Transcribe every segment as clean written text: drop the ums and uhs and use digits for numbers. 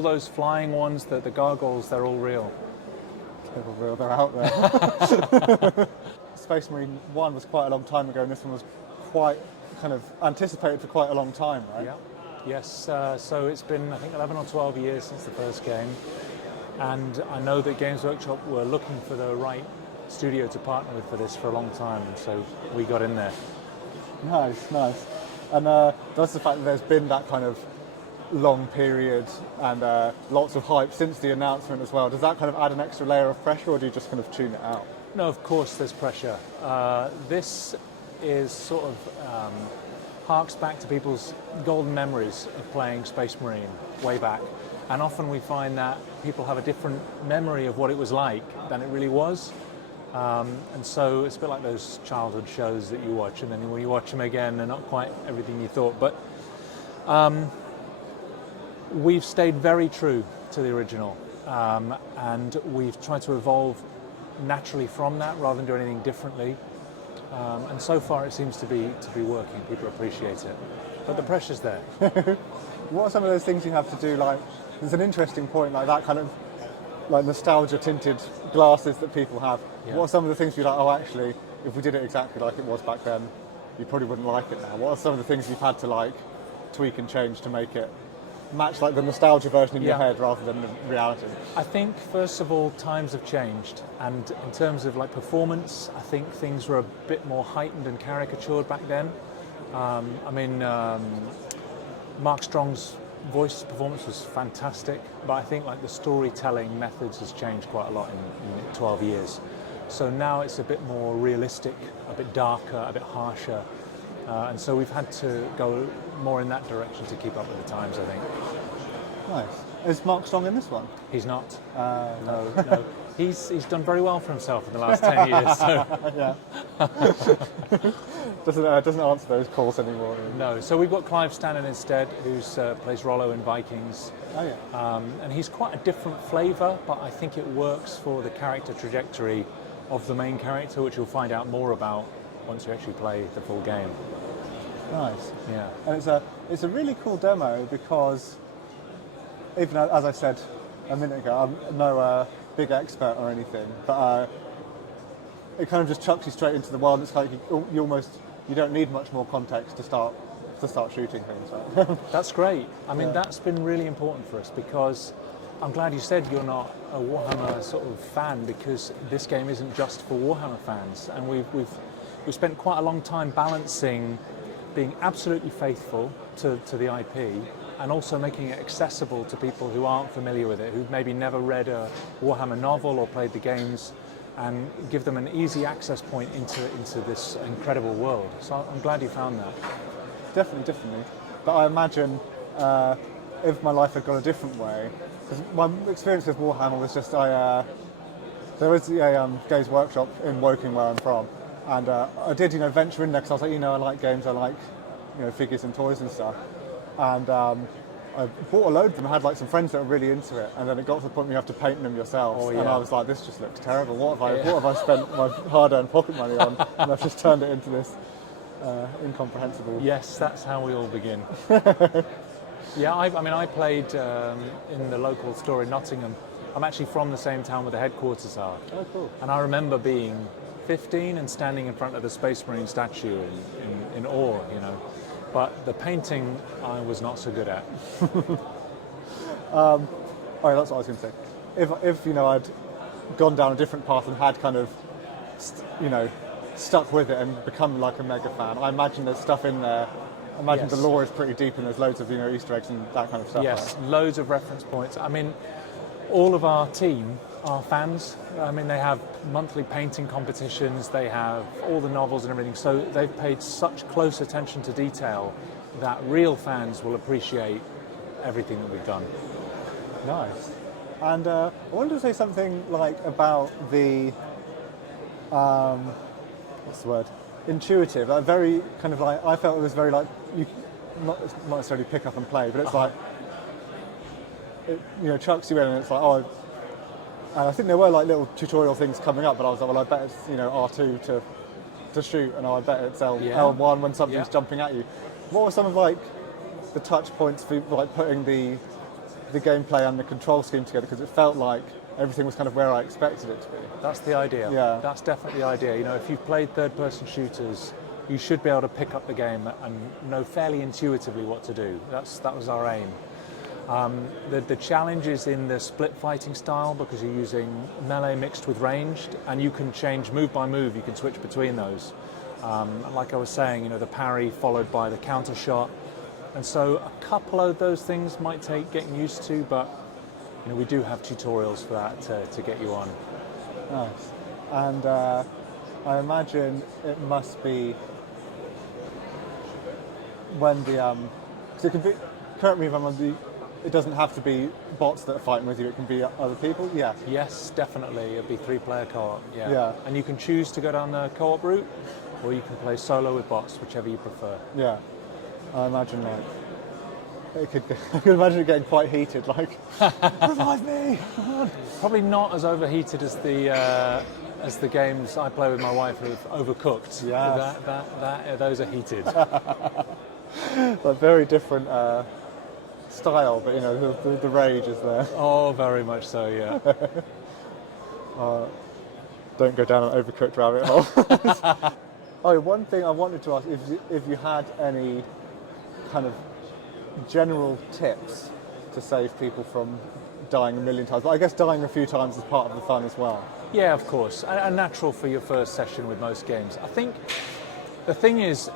All those flying ones, the gargoyles, they're all real. They're all real, they're out there. Space Marine 1 was quite a long time ago, and this one was quite kind of anticipated for quite a long time, right? Yeah. Yes, so it's been, I think, 11 or 12 years since the first game, and I know that Games Workshop were looking for the right studio to partner with for this for a long time, and so we got in there. Nice. And that's the fact that there's been that kind of long period and lots of hype since the announcement as well. Does that kind of add an extra layer of pressure, or do you just kind of tune it out? No, of course there's pressure. This is sort of harks back to people's golden memories of playing Space Marine way back, and often we find that people have a different memory of what it was like than it really was, and so it's a bit like those childhood shows that you watch, and then when you watch them again they're not quite everything you thought, but we've stayed very true to the original, and we've tried to evolve naturally from that rather than do anything differently. And so far it seems to be working. People appreciate it, but the pressure's there. What are some of those things you have to do? Like, there's an interesting point, like that kind of like nostalgia tinted glasses that people have. Yeah. What are some of the things you're like, oh, actually, if we did it exactly like it was back then, you probably wouldn't like it now? What are some of the things you've had to like tweak and change to make it match like the nostalgia version in your head rather than the reality? I think first of all times have changed, and in terms of like performance, I think things were a bit more heightened and caricatured back then. Mark Strong's voice performance was fantastic, but I think like the storytelling methods has changed quite a lot in 12 years. So now it's a bit more realistic, a bit darker, a bit harsher. And so we've had to go more in that direction to keep up with the times, I think. Nice. Is Mark Strong in this one? He's not. No. He's done very well for himself in the last 10 years. So. Yeah. Doesn't answer those calls anymore. Really. No. So we've got Clive Stannon instead, who plays Rollo in Vikings. Oh yeah. And he's quite a different flavour, but I think it works for the character trajectory of the main character, which you'll find out more about once you actually play the full game. Nice. Yeah. And it's a really cool demo because, even as I said a minute ago, I'm no big expert or anything, but it kind of just chucks you straight into the world. It's like you don't need much more context to start shooting things. Right? That's great. I mean, that's been really important for us, because I'm glad you said you're not a Warhammer sort of fan, because this game isn't just for Warhammer fans, and we've spent quite a long time balancing being absolutely faithful to the IP and also making it accessible to people who aren't familiar with it, who've maybe never read a Warhammer novel or played the games, and give them an easy access point into this incredible world. So I'm glad you found that. Definitely. But I imagine if my life had gone a different way, because my experience with Warhammer was just there was a Games Workshop in Woking where I'm from, and I did venture in there because I was like, I like games, I like figures and toys and stuff, and I bought a load of them. I had like some friends that were really into it, and then it got to the point where you have to paint them yourself, and I was like, this just looks terrible. What have I spent my hard-earned pocket money on? And I've just turned it into this incomprehensible. Yes, that's how we all begin. Yeah, I played in the local store in Nottingham. I'm actually from the same town where the headquarters are. Oh, cool. And I remember being 15 and standing in front of the Space Marine statue in awe, But the painting I was not so good at. That's what I was going to say. If I'd gone down a different path and had kind of, stuck with it and become like a mega fan, I imagine there's stuff in there. I imagine the lore is pretty deep and there's loads of Easter eggs and that kind of stuff. Yes, right? Loads of reference points. I mean, all of our team are fans. I mean, they have monthly painting competitions, they have all the novels and everything, so they've paid such close attention to detail that real fans will appreciate everything that we've done. Nice. And I wanted to say something like about the what's the word? Intuitive. Like very kind of like, I felt it was very like, you not necessarily pick up and play, but it's like it chucks you in, and it's like, and I think there were like little tutorial things coming up, but I was like, well, I bet it's R2 to shoot, and I bet it's L1 when something's jumping at you. What were some of like the touch points for like putting the the gameplay and the control scheme together, because it felt like everything was kind of where I expected it to be. That's the idea. Yeah. That's definitely the idea. You know, if you've played third-person shooters, you should be able to pick up the game and know fairly intuitively what to do. That was our aim. The challenge is in the split fighting style, because you're using melee mixed with ranged, and you can change move by move. You can switch between those. And like I was saying, you know, the parry followed by the counter shot, and so a couple of those things might take getting used to, but you know, we do have tutorials for that to get you on. Nice. And I imagine it must be when the because it can be. Correct me if I'm wrong. It doesn't have to be bots that are fighting with you. It can be other people. Yeah. Yes, definitely. It'll be 3-player co-op. Yeah. Yeah. And you can choose to go down the co-op route, or you can play solo with bots, whichever you prefer. Yeah. I imagine I could imagine it getting quite heated. Like, revive me! Probably not as overheated as the games I play with my wife with Overcooked. Yes. Those are heated. But very different style, but you know the rage is there. Oh, very much so. Yeah. Don't go down an Overcooked rabbit hole. Oh, one thing I wanted to ask, if you had any kind of general tips to save people from dying a million times, but I guess dying a few times is part of the fun as well. Yeah, of course, and natural for your first session with most games. I think the thing is,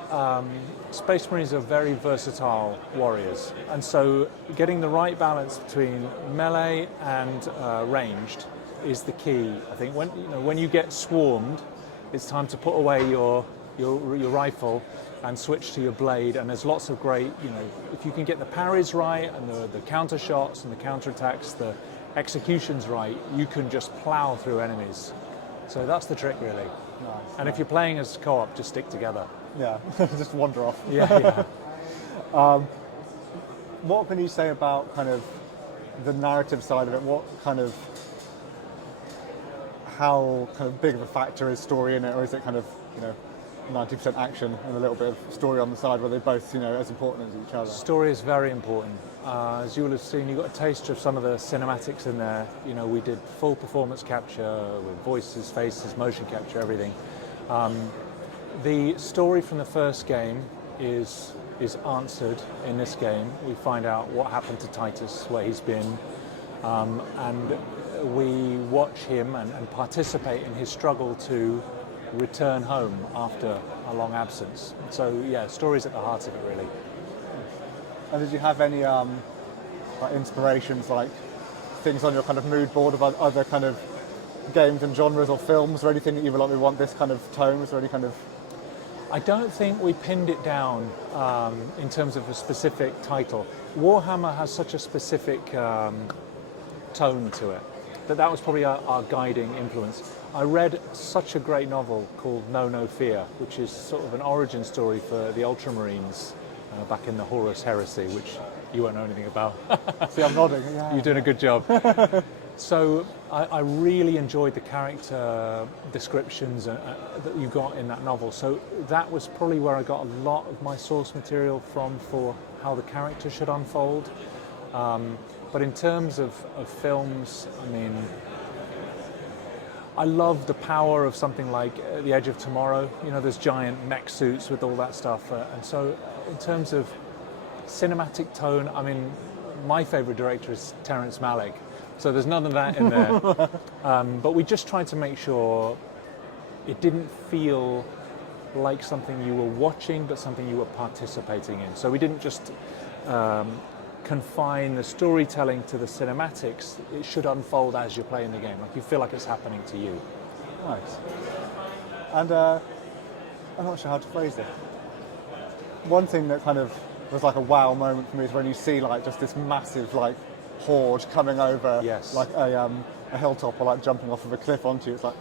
Space Marines are very versatile warriors, and so getting the right balance between melee and ranged is the key. I think when you get swarmed, it's time to put away your rifle and switch to your blade. And there's lots of great, you know, if you can get the parries right and the counter shots and the counter attacks, the executions right, you can just plow through enemies. So that's the trick, really. Nice. And if you're playing as co-op, just stick together. Yeah, just wander off. Yeah. What can you say about kind of the narrative side of it? What kind of, how kind of big of a factor is story in it, or is it kind of, you know, 90% action and a little bit of story on the side, where they're both, you know, as important as each other? Story is very important. As you will have seen, you got a taste of some of the cinematics in there. You know, we did full performance capture with voices, faces, motion capture, everything. The story from the first game is answered in this game. We find out what happened to Titus, where he's been, and we watch him and participate in his struggle to return home after a long absence. So yeah, story's at the heart of it, really. And did you have any like inspirations, like things on your kind of mood board about other kind of games and genres or films, or anything that you were like, we want this kind of tone? Was there any kind of... I don't think we pinned it down in terms of a specific title. Warhammer has such a specific tone to it that was probably our guiding influence. I read such a great novel called No Fear, which is sort of an origin story for the Ultramarines back in the Horus Heresy, which you won't know anything about. See, I'm nodding. Yeah. You're doing a good job. So I really enjoyed the character descriptions that you got in that novel. So that was probably where I got a lot of my source material from for how the character should unfold. But in terms of films, I mean, I love the power of something like The Edge of Tomorrow. You know, there's giant mech suits with all that stuff. And so in terms of cinematic tone, I mean, my favourite director is Terrence Malick. So there's none of that in there. But we just tried to make sure it didn't feel like something you were watching, but something you were participating in. So we didn't just confine the storytelling to the cinematics. It should unfold as you're playing the game. Like, you feel like it's happening to you. Nice. And I'm not sure how to phrase it. One thing that kind of was like a wow moment for me is when you see like just this massive like horde coming over, yes, like a hilltop, or like jumping off of a cliff onto you. It's like,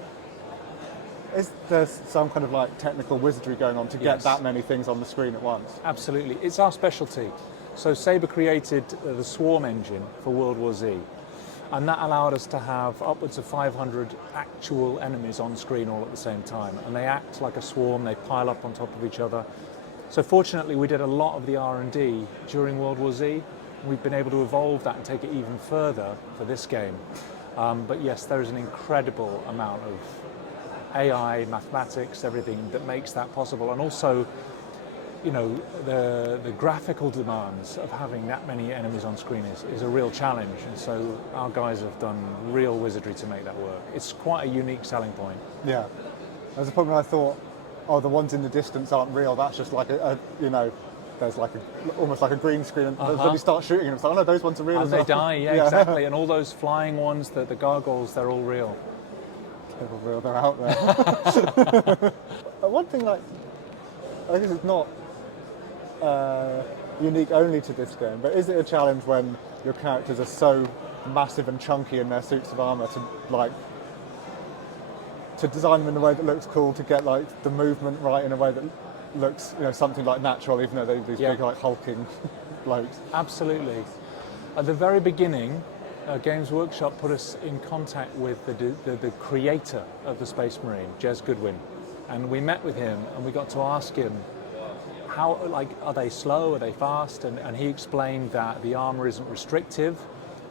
is there some kind of like technical wizardry going on to get that many things on the screen at once? Absolutely. It's our specialty. So Sabre created the Swarm engine for World War Z, and that allowed us to have upwards of 500 actual enemies on screen all at the same time, and they act like a swarm. They pile up on top of each other. So fortunately we did a lot of the R&D during World War Z, we've been able to evolve that and take it even further for this game. But yes, there is an incredible amount of AI, mathematics, everything that makes that possible. And also, you know, the graphical demands of having that many enemies on screen is a real challenge. And so our guys have done real wizardry to make that work. It's quite a unique selling point. Yeah. There's a point when I thought, oh, the ones in the distance aren't real. That's just like there's like almost like a green screen, and then you start shooting and it's like, oh no, those ones are real And as they well. die, yeah, exactly. And all those flying ones, the gargoyles, they're all real. They're all real, they're out there. One thing, like, I guess it's not unique only to this game, but is it a challenge when your characters are so massive and chunky in their suits of armour to design them in a way that looks cool, to get like the movement right in a way that looks, you know, something like natural, even though they're these big like hulking blokes? Absolutely. At the very beginning, Games Workshop put us in contact with the creator of the Space Marine, Jez Goodwin, and we met with him and we got to ask him how, like, are they slow, are they fast? And he explained that the armor isn't restrictive,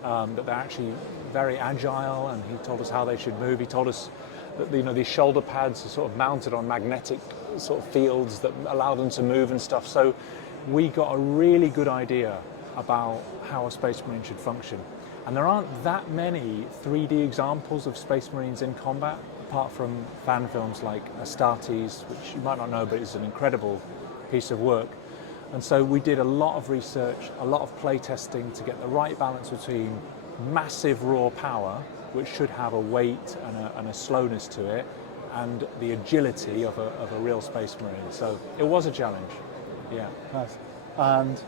that they're actually very agile, and he told us how they should move. He told us that, you know, these shoulder pads are sort of mounted on magnetic sort of fields that allow them to move and stuff. So we got a really good idea about how a Space Marine should function. And there aren't that many 3D examples of Space Marines in combat, apart from fan films like Astartes, which you might not know, but it's an incredible piece of work. And so we did a lot of research, a lot of play testing to get the right balance between massive raw power, which should have a weight and a slowness to it, and the agility of a real Space Marine. So it was a challenge, yeah. Nice. And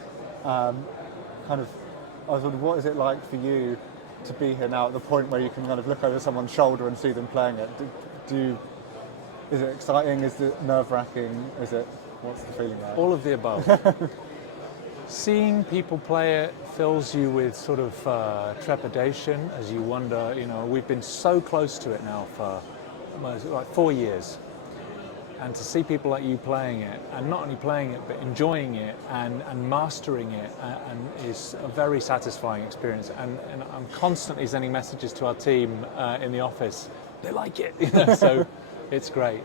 kind of, I was wondering, what is it like for you to be here now at the point where you can kind of look over someone's shoulder and see them playing it? Is it exciting? Is it nerve-wracking? What's the feeling like? All of the above. Seeing people play it fills you with sort of trepidation as you wonder, you know, we've been so close to it now for almost like 4 years. And to see people like you playing it, and not only playing it, but enjoying it and mastering it, and is a very satisfying experience. And I'm constantly sending messages to our team in the office. They like it, you know, so it's great.